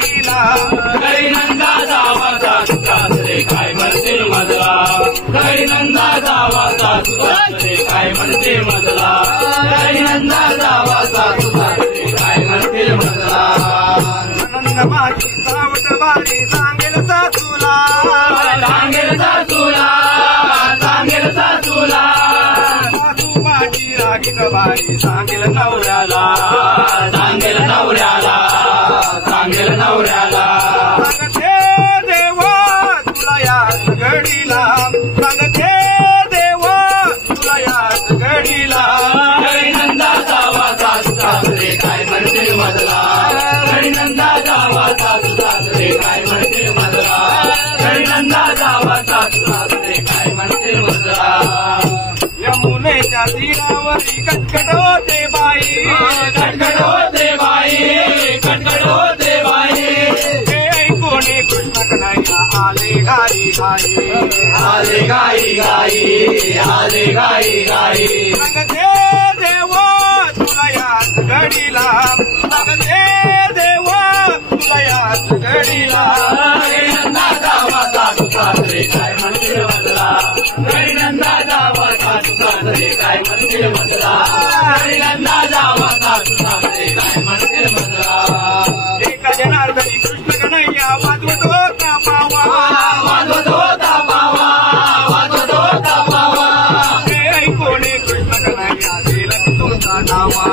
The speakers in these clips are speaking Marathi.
घडीला घरी नंदा जावाचा सासरे काय म्हणतील मजला घरी नंदा जावाचा सासरे काय म्हणतील मजला घरी नंदा जावाचा सासरे काय म्हणतील मजला आनंद माझी सावट बारी सांगेल सासूला सांगेल सासूला सांगेल सासूला सासू माझी रागीत बारी सांगेल नवऱ्याला सांगेल नवऱ्याला सांगेल नवऱ्याला सांगते देवा तुला याच घडीला सांगते देवा तुला याच घडीला घरी नंदा जावाचा सासरे काय म्हणतील मजला घरी नंदा जावाचा सासरे काय म्हणतील मजला घरी नंदा जावाचा सासरे काय म्हणतील मजला यमुनेच्या तीरावरी कटकट होते बाई कटकट होते बाई कटकट होते बाई हे ऐकून कृष्ण कन्हैया आले घाई घाई आले गाई गाई आले गाई गाई सांगते देवा तुला याच घडीला सांगते देवा तुला याच घडीला घरी नंदा जावाचा सासरे काय म्हणतील मजला घरी नंदा जावाचा सासरे काय म्हणतील मजला घरी नंदा जावाचा सासरे काय म्हणतील मजला एका जनार्दनी कृष्ण कन्हैया वाजवत होता पावा वाजवत होता पावा वाजवत होता पावा हे ऐकून कृष्ण कन्हैया गेला तुमचा नावा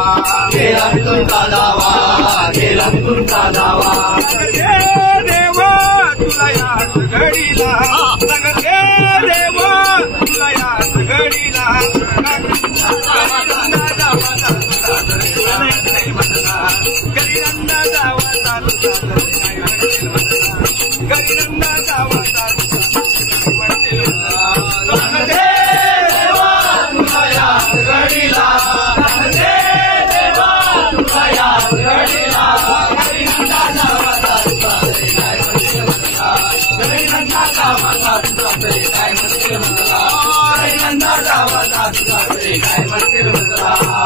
गेला तुमचा दावा गेला तुमचा दावा सांगते देवा तुला याच घडीला सांगते देवा तुला याच घडीला गरीनंदा जावाचा सासरे काय म्हणतील मजला गरीनंदा जावाचा सासरे काय म्हणतील मजला गरीनंदा जावाचा सासरे काय म्हणतील मजला सांगते देवा तुला याच घडीला सांगते देवा तुला याच घडीला घरी नंदा जावाचा सासरे काय म्हणतील मजला घरी नंदा जावाचा सासरे काय म्हणतील मजला घरी नंदा जावाचा सासरे काय म्हणतील मजला